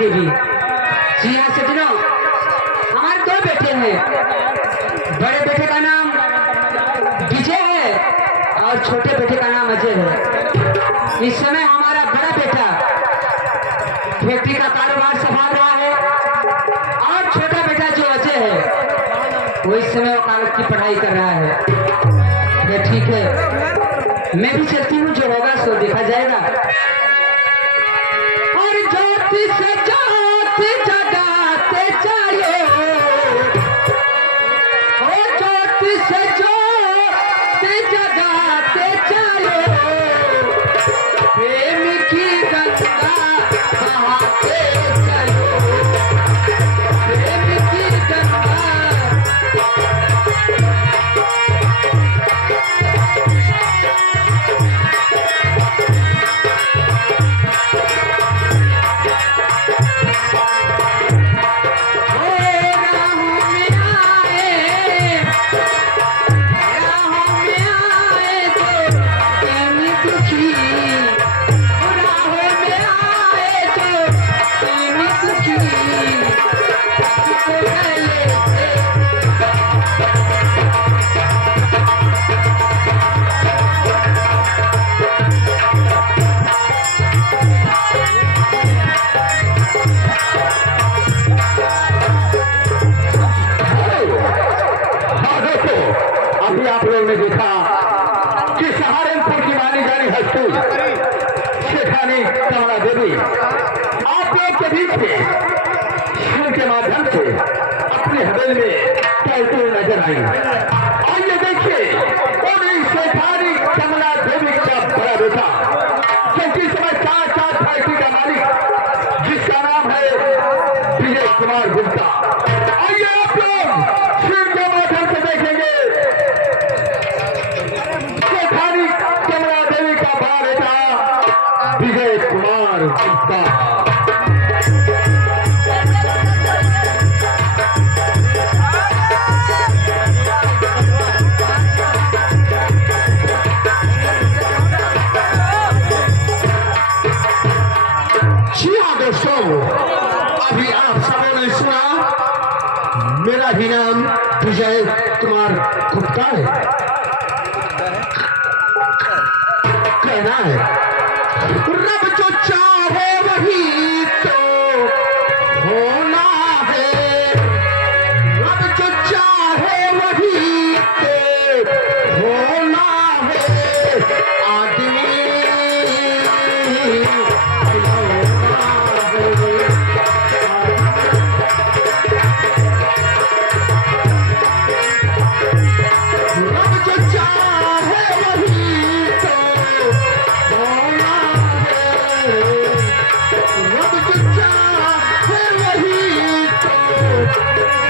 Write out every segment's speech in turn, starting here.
देवी। जी हाँ सज्जनों, हमारे दो बेटे हैं। बड़े बेटे का नाम विजय है और छोटे बेटे का नाम अजय है। इस समय हमारा बड़ा बेटा फैक्ट्री का कारोबार संभाल रहा है और छोटा बेटा जो अजय है वो इस समय वकालत की पढ़ाई कर रहा है। ठीक है, मैं भी चलती हूँ, जो होगा सो देखा जाएगा। और ज्योति से ज्योति जगाते जाइए, और ज्योति से ज्योति जगाते जाइए, प्रेम की गंगा बहाते चलो, प्रेम की गंगा। आप लोगों ने देखा कि सहारनपुर की मानी जानी हस्ती शेखानी कमला देवी आप लोग के बीच में शिव के माध्यम से अपने हवेली में चलते हुए नजर आई। आइए देखिए उन्हीं शेखानी कमला देवी का बड़ा बेटा जो किस समय 4 फैक्ट्री का मालिक जिसका नाम है विजय कुमार गुप्ता। आइए आप लोग शिव के माध्यम से देखेंगे विजय कुमार गुप्ता। जी हाँ दोस्तों, अभी आप सबों ने सुना, मेरा भी नाम विजय कुमार गुप्ता है। कहना है रब जो चाहे वही तो होना है, रब जो चाहे वही तो होना है, आदमी रब जो चाहे वही तो होना है, रब जो चाहे वही तो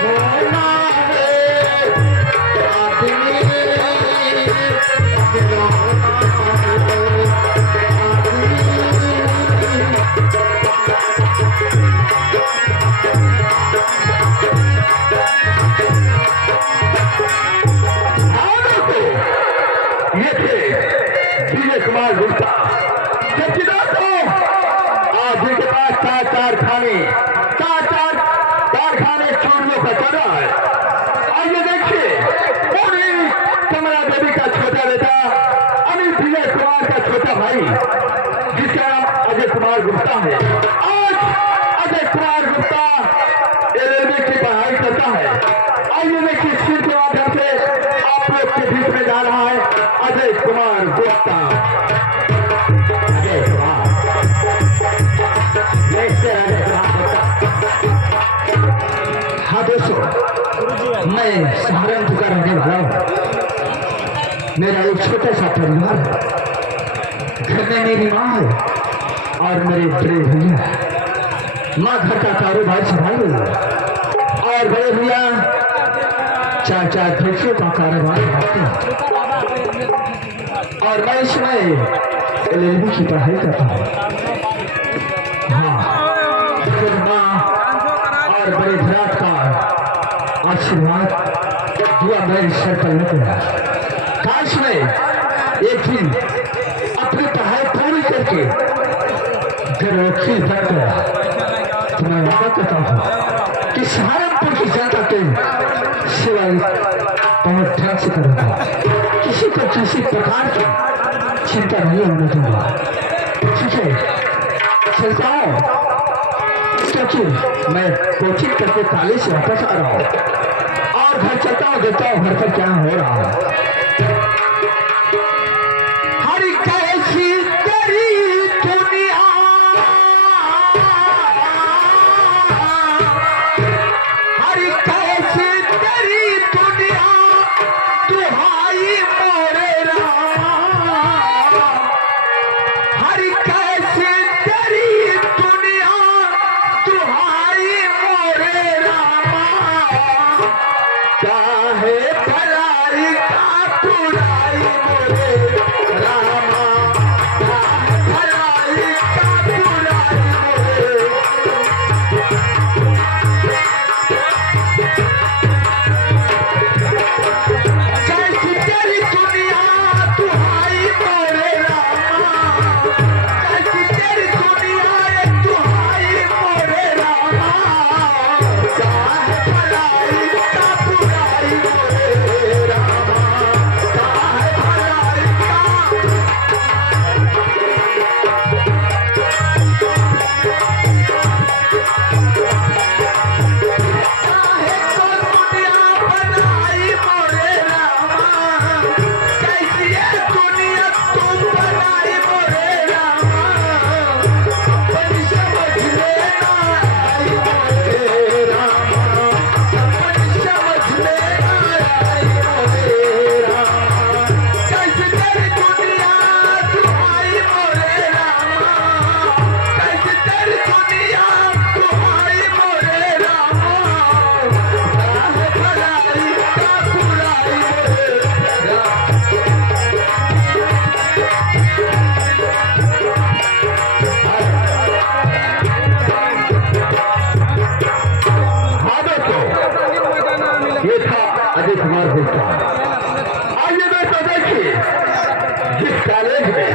होना है, आदमी ये थे विजय कुमार गुप्ता। जबकि दोस्तों आज जिनके पास 4 कारखाने चोरियों का चल रहा है। आइए देखिए उन्हीं कमला देवी का छोटा बेटा अमित विजय कुमार का छोटा भाई जिसका नाम अजय कुमार गुप्ता है। आज अजय कुमार गुप्ता LLB की पढ़ाई करता है। आइए देखिए शिव के माध्यम से आप लोग के बीच में जा रहा है अजय कुमार गुप्ता। अजय कुमार हाँ दोस्तों, मैं सहारनपुर का रहने वाला हूँ। मेरा एक छोटा सा परिवार है। घर में मेरी माँ है और मेरे बड़े भैया। माँ घर का कारोबार संभाल रही है और बड़े भैया 4 फैक्ट्रियों का कारोबार संभालते हैं और मैं इसमें LLB की पढ़ाई करता हूँ। हाँ, माँ और बड़े भरात का आशीर्वाद दुआ मेरे सर पर लग गया। काश में एक दिन अपनी पढ़ाई पूरी करके जब वकील बन गया तो मैं वादा करता हूँ कि सहारनपुर की जनता के सिवाय बहुत ढंग से करूंगा, किसी को किसी प्रकार की चिंता नहीं होने दूंगा। ठीक है, चलता हूँ क्योंकि मैं कोचिंग करके कॉलेज से वापस आ रहा हूँ और घर चलता हूँ, देखता हूँ घर पर क्या हो रहा है। हरी कैसी तेरी दुनिया, हरी कैसी तेरी दुनिया, दुहाई मोरे रामा, हरी कैसी तेरी दुनिया, दुहाई मोरे रामा, चाहे भलाई का बुराई मोरे रामा, चाहे भलाई का बुराई मोरे, कैसी तेरी दुनिया, दुहाई मोरे रामा, कैसी तेरी दुनिया, दुहाई मोरे रामा, चाहे भलाई का बुराई मोरे रामा, चाहे भलाई का चाहे तो दुनिया बनाई मोरे रामा, कैसी ये दुनिया तुम बनाई मोरे रामा, अपनी समझ में ना आई मोरे रामा, अपनी समझ में ना आई मोरे रामा, कैसी तेरी दुनिया, दुहाई मोरे रामा, कैसी तेरी दुनिया, दुहाई मोरे रामा, चाहे भलाई का बुराई मोरे रामा। हाँ दोस्तों, ये था अजय कुमार गुप्ता। आइए दोस्तों देखिए, जिस कॉलेज में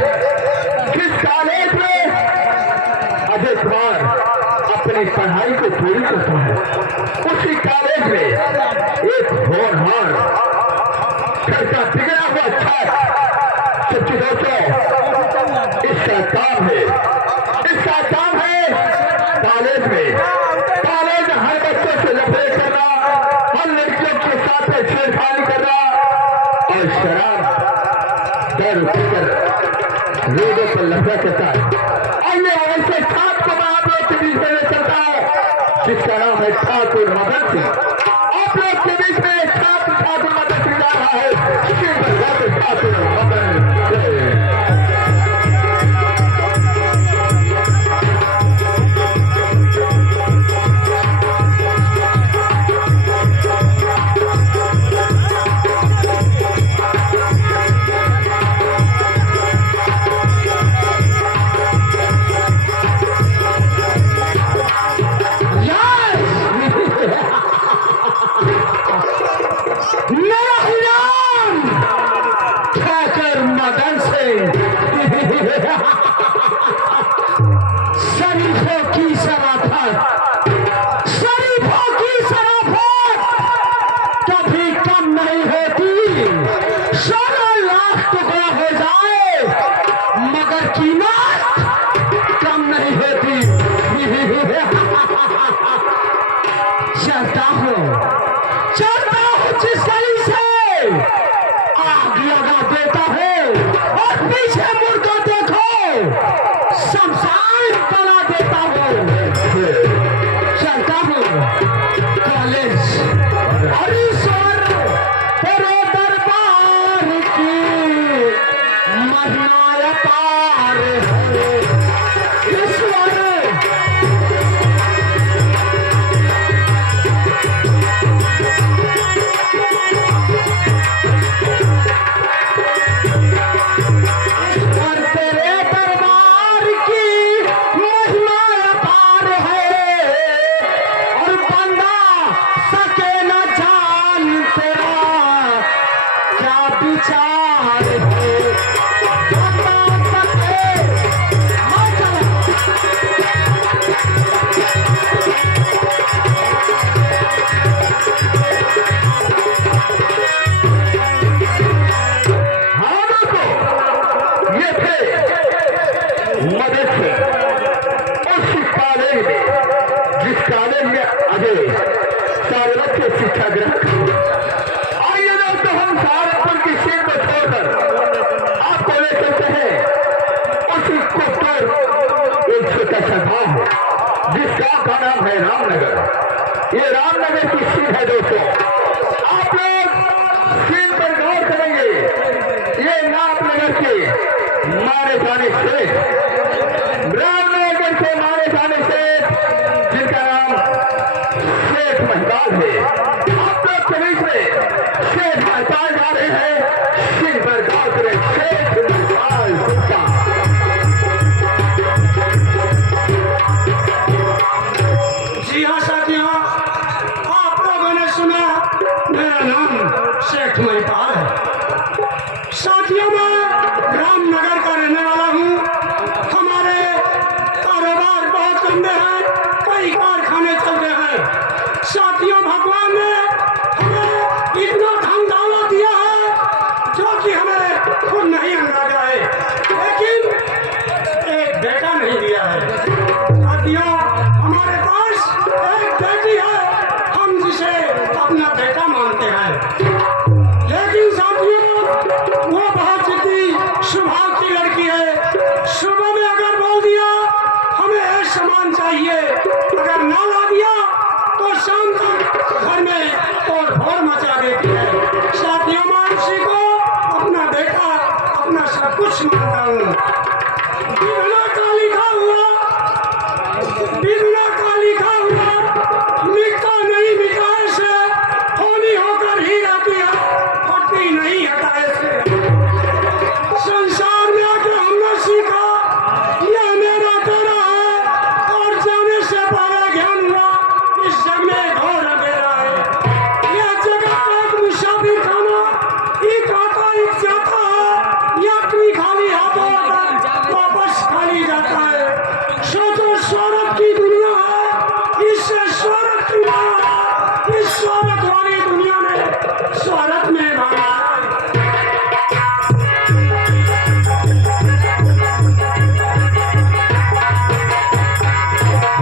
अजय कुमार अपनी पढ़ाई को पूरी करता है, उसी कॉलेज में एक होनहार खर्चा बिगड़ा हुआ छात्र, सच्ची दोस्तों, इसका काम है कॉलेज में हर बच्चों से लफड़े करना, हर लड़कियों के साथ छेड़खानी करना और शराब दारू पीकर रोडों पर लफड़ा करता है। आइए ऐसे छात्र को मैं आप लोग के बीच में चलता हूँ जिसका नाम है ठाकुर मदन सिंह। आप लोग के बीच में एक छात्र ठाकुर मदन सिंह जा रहा है, इसी प्रकार से ठाकुर मदन सिंह। मेरा नाम ठाकुर मदन सिंह, शरीफों की शराफत, शरीफों की शराफत कभी कम नहीं होती। 16 लाख टुकड़ा हो जाए मगर कीमत कम नहीं होती। चलता हूँ जिस गली से आग लगा देता हूँ और पीछे मुड़ कर देखो शमशान बना देता हूँ। चलता हूँ कॉलेज, हरीश्वर तेरे दरबार की महिमा अपार है ईश्वर। करेंगे अजय सारे बच्चे शिक्षा ग्रहण करेंगे। आइए दोस्तों हम सहारनपुर की सीट को छोड़कर आपको ले चलते हैं उसी खूबसूरत एक छोटा सा गाँव है जिस गाँव का नाम है रामनगर। ये रामनगर की सीट है दोस्तों। आप लोग सीट पर गौर करेंगे। ये रामनगर के मारे जाने से रामनगर के मारे जाने से जिनका नाम शेख महताब है। आप लोग के बीच में शेख महताब जा रहे हैं। सिर पर गौर करें शेख महताब गुप्ता। जी हाँ साथियों, आप लोगों ने सुना मेरा नाम शेख महिपाल है। साथियों मैं रामनगर का रहने वाला हूँ। हमारे कारोबार बहुत लंबे हैं, कई कारखाने चलते हैं। साथियों भगवान ने हमें इतना धन दौलत दिया है जो कि हमें खुद नहीं अंदाजा है, लेकिन एक बेटा नहीं दिया है। साथियों हमारे पास एक बेटी है, हम जिसे अपना बेटा मानते हैं। लेकिन साथियों वो बहुत जिद्दी स्वभाव की लड़की है। सुबह में अगर बोल दिया हमें ये सामान चाहिए, अगर ना ला दिया तो शाम तक घर में और भोर मचा देती है। साथियों मैं उसी को अपना बेटा अपना सब कुछ मानता हूँ। बिना का लिखा हुआ लिखता नहीं मिटाए से, होली होकर ही रहती है, हटती नहीं हटाए से। संसार में आके हमने सीखा यह मेरा तेरा है, और जाने से पहले ज्ञान हुआ इस जग में घोर अंधेरा है। यह जगह एक मुसाफिर खाना, एक आता एक जाता है, यात्री खाली हाथों आकर वापस खाली जाता है। सोचो स्वार्थ की दुनिया है, इससे स्वार्थ की दुनिया है, इस स्वार्थ वाली दुनिया में स्वार्थ में भागा है।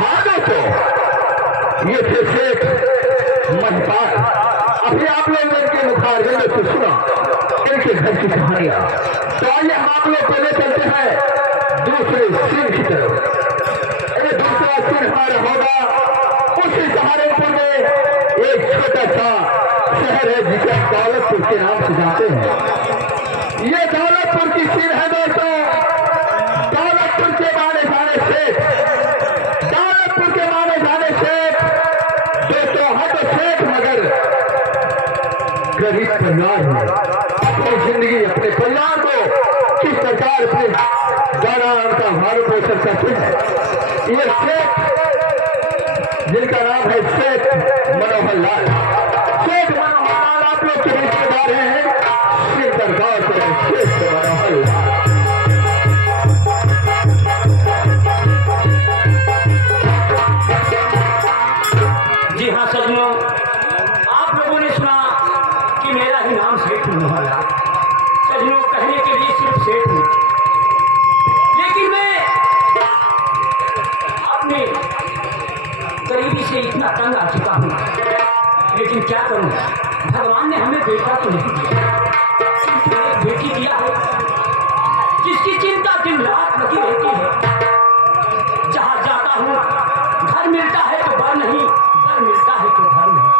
हाँ दोस्तों ये थे शेख महिपाल। अभी आप लोग इनके मुखारबिंद से सुना इनके घर की कहानियां। तो आइए हम आप लोग को ले चलते हैं दूसरे सीन की तरफ। ये दूसरा सीन हमारा होगा उसी सहारनपुर में एक छोटा सा शहर है जिसे दौलतपुर के नाम से जानते हैं। ये दौलतपुर की सीन है दोस्तों। दौलतपुर के माने जाने से दौलतपुर के माने जाने से दोस्तों हद शेख मगर गरीब परिवार है। अपनी जिंदगी अपने परिवार को किस प्रकार अपने द्वारा उनका भारण पोषण करते हैं। ये शेख जिनका नाम है शेख मनोहर लाल। शेख मनोहर लाल आप लोग के बीच में जा रहे हैं। सिर पर गौर करें शेख मनोहर लाल। जी हाँ सज्जनों, आप लोगों ने सुना कि मेरा ही नाम शेख मनोहर लाल। सज्जनों कहने के लिए सिर्फ शेख हूँ, लेकिन मैं अपने गरीबी से इतना तंग आ चुका हूँ। लेकिन क्या करूँ, भगवान ने हमें बेटा तो नहीं दिया, सिर्फ एक बेटी दिया है जिसकी चिंता दिन रात लगी रहती है। जहाँ जाता हूँ घर मिलता है तो घर नहीं, घर मिलता है तो घर नहीं।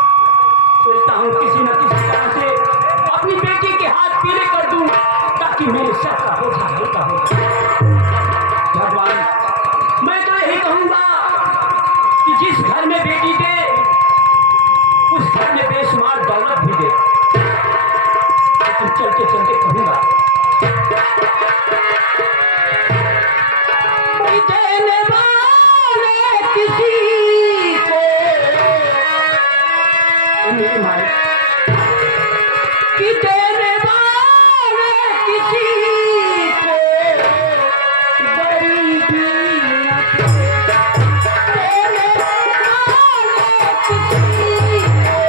सोचता हूँ किसी न किसी तरह से अपनी बेटी के हाथ पीले कर दूं ताकि मेरे सर का बोझा हल्का हो। भगवान मैं तो यही कहूँगा कि जिस घर में बेटी दे उस घर में बेशुमार दौलत भी दे। लेकिन चलते चलते कहूँगा देने वाले किसी को मेरी माए कि देने वाले किसी को गरीबी न देने वाले किसी को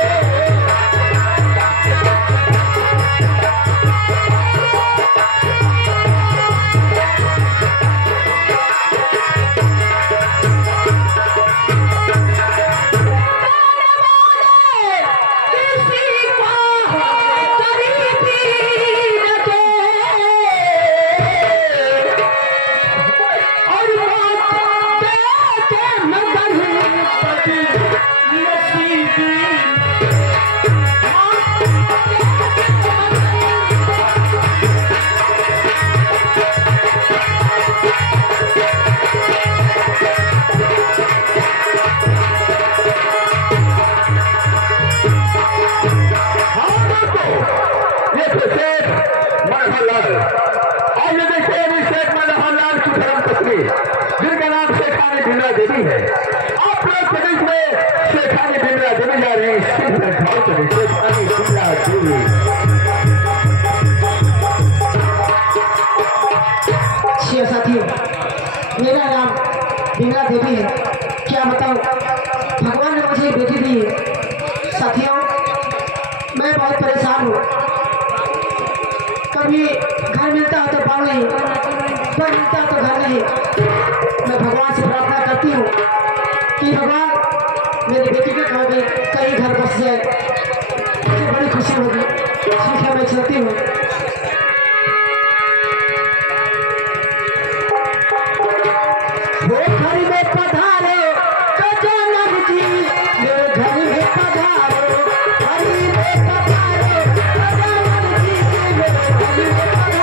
साथियों, मैं बहुत परेशान हूँ। कभी घर मिलता है तो बाल नहीं, घर मिलता है तो घर नहीं। मैं भगवान से प्रार्थना करती हूँ कि भगवान मेरी बेटी के कहीं घर बस जाए, मुझे बड़ी खुशी होगी। ठीक है, मैं चलती हूँ। वो घर में पधारो गजानन जी, मेरे घर में पधारो, घर में पधारो गजानन जी, मेरे घर में पधारो।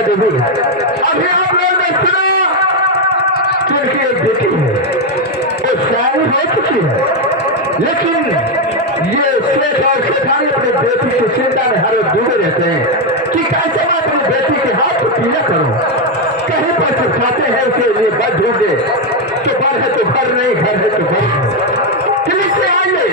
अभी आप लोगों ने सुना कि उनकी एक बेटी है, वो शादी हो चुकी है, लेकिन ये शेख और शेखानी अपनी बेटी की चिंता में हर रोज डूबे रहते हैं कि कैसे मैं अपनी बेटी के हाथ को पीला करूं। कहीं पर सिखाते हैं उसे ये बद ढूंढे, तो घर है तो घर नहीं, घर है तो घर। पुलिस से आइए,